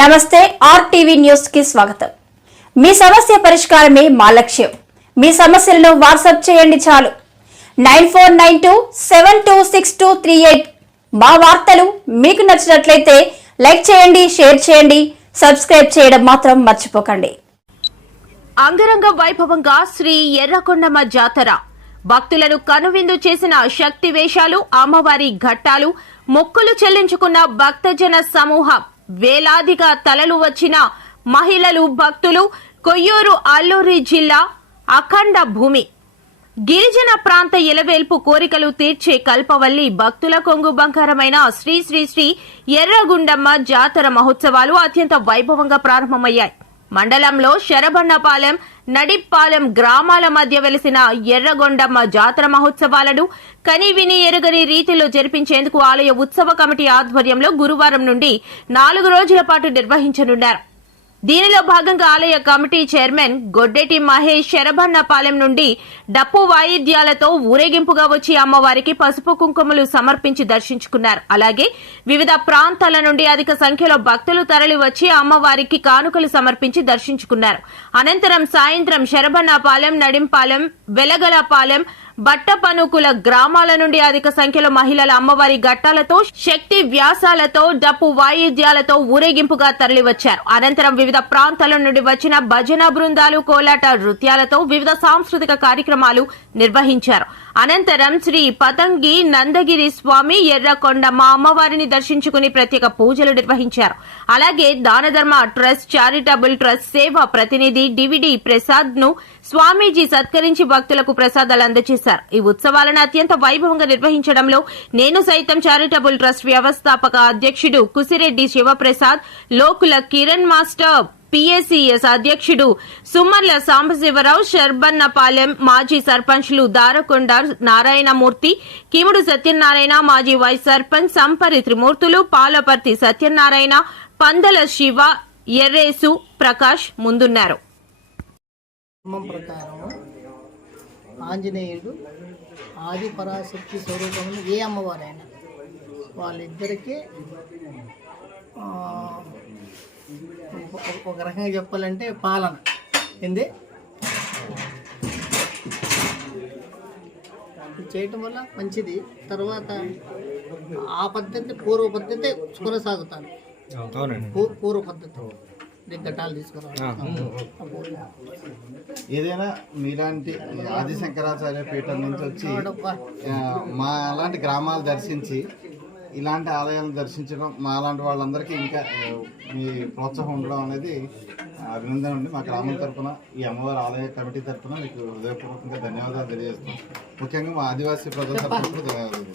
నమస్తే RTV news కి స్వాగతం. మీ సమస్య పరిష్కారమే మా లక్ష్యం. మీ సమస్యలను వాట్సాప్ చేయండి చాలు. 9492726238. మా వార్తలు మీకు నచ్చినట్లయితే లైక్ చేయండి, షేర్ చేయండి, సబ్స్క్రైబ్ చేయడం మాత్రం మర్చిపోకండి. అంగరంగ వైభవంగా శ్రీ ఎర్రకొండమ్మ జాతర భక్తులను కనువిందు చేసిన శక్తి వేషాలు, అమ్మవారి ఘట్టాలు, మొక్కులు చెల్లించుకున్న భక్తజన సమూహం, వేలాదిగా తలలు వచ్చిన మహిళలు, భక్తులు. కొయ్యూరు అల్లూరి జిల్లా అఖండ భూమి గిరిజన ప్రాంత ఎలవేల్పు కోరికలు తీర్చే కల్పవల్లి భక్తుల కొంగు బంగారమైన శ్రీ శ్రీ శ్రీ ఎర్రగుండమ్మ జాతర మహోత్సవాలు అత్యంత వైభవంగా ప్రారంభమయ్యాయి. మండలంలో శరబన్నపాలెం, నడిప్పాలెం గ్రామాల మధ్య వెలిసిన ఎర్రగొండమ్మ జాతర మహోత్సవాలను కనివిని ఎరుగని రీతిలో జరిపించేందుకు ఆలయ ఉత్సవ కమిటీ ఆధ్వర్యంలో గురువారం నుండి 4 రోజుల పాటు నిర్వహించనున్నారు. దీనిలో భాగంగా ఆలయ కమిటీ చైర్మన్ గొడ్డెటి మహేష్ శరబన్నపాలెం నుండి డప్పు వాయిద్యాలతో ఊరేగింపుగా వచ్చి అమ్మవారికి పసుపు కుంకుమలు సమర్పించి దర్శించుకున్నారు. అలాగే వివిధ ప్రాంతాల నుండి అధిక సంఖ్యలో భక్తులు తరలి వచ్చి అమ్మవారికి కానుకలు సమర్పించి దర్శించుకున్నారు. అనంతరం సాయంత్రం శరబన్నపాలెం, నడింపాలెం, వెలగలపాలెం, బట్టపనుకుల గ్రామాల నుండి అధిక సంఖ్యలో మహిళల అమ్మవారి ఘట్టాలతో, శక్తి వ్యాసాలతో, డప్పు వాయిద్యాలతో ఊరేగింపుగా తరలివచ్చారు. అనంతరం వివిధ ప్రాంతాల నుండి వచ్చిన భజన బృందాలు, కోలాట నృత్యాలతో వివిధ సాంస్కృతిక కార్యక్రమాలు నిర్వహించారు. అనంతరం శ్రీ పతంగి నందగిరి స్వామి ఎర్రకొండమ్మ అమ్మవారిని దర్శించుకుని ప్రత్యేక పూజలు నిర్వహించారు. అలాగే దానధర్మ ట్రస్ట్, చారిటబుల్ ట్రస్ట్ సేవా ప్రతినిధి డివిడి ప్రసాద్ ను స్వామీజీ సత్కరించి భక్తులకు ప్రసాదాలు అందజేశారు. ఈ ఉత్సవాలను అత్యంత వైభవంగా నిర్వహించడంలో నేను సైతం చారిటబుల్ ట్రస్ట్ వ్యవస్థాపక అధ్యక్షుడు కుసిరెడ్డి శివప్రసాద్, లోకుల కిరణ్ మాస్టర్, పిఎస్సిఎస్ అధ్యక్షుడు సుమర్ల సాంబశివరావు, శర్బన్నపాలెం మాజీ సర్పంచ్లు దారకొండ నారాయణమూర్తి, కిముడు సత్యనారాయణ, మాజీ వైస్ సర్పంచ్ సంపరి త్రిమూర్తులు, పాలపర్తి సత్యనారాయణ, పందల శివ, ఎర్రేసు ప్రకాష్ ముందున్నారు. ఆంజనేయుడు ఆది పరాశక్తి స్వరూపములు ఏ అమ్మవారైనా వాళ్ళిద్దరికీ ఒక రకంగా చెప్పాలంటే పాలన ఏంది చేయటం వల్ల మంచిది. తర్వాత ఆ పద్ధతి పూర్వ పద్ధతి కొనసాగుతాను. పూర్వ పద్ధతి ఘట్టాలు తీసుకురావాలి. ఏదైనా మీలాంటి ఆది శంకరాచార్య పీఠం నుంచి వచ్చి మా అలాంటి గ్రామాలు దర్శించి ఇలాంటి ఆలయాలను దర్శించడం మా అలాంటి వాళ్ళందరికీ ఇంకా మీ ప్రోత్సాహం ఉండడం అనేది అభినందన అండి. మా గ్రామం తరఫున, ఈ అమ్మవారి ఆలయ కమిటీ తరఫున మీకు హృదయపూర్వకంగా ధన్యవాదాలు తెలియజేస్తాం. ముఖ్యంగా మా ఆదివాసీ ప్రజల తరఫున ధన్యవాదాలు.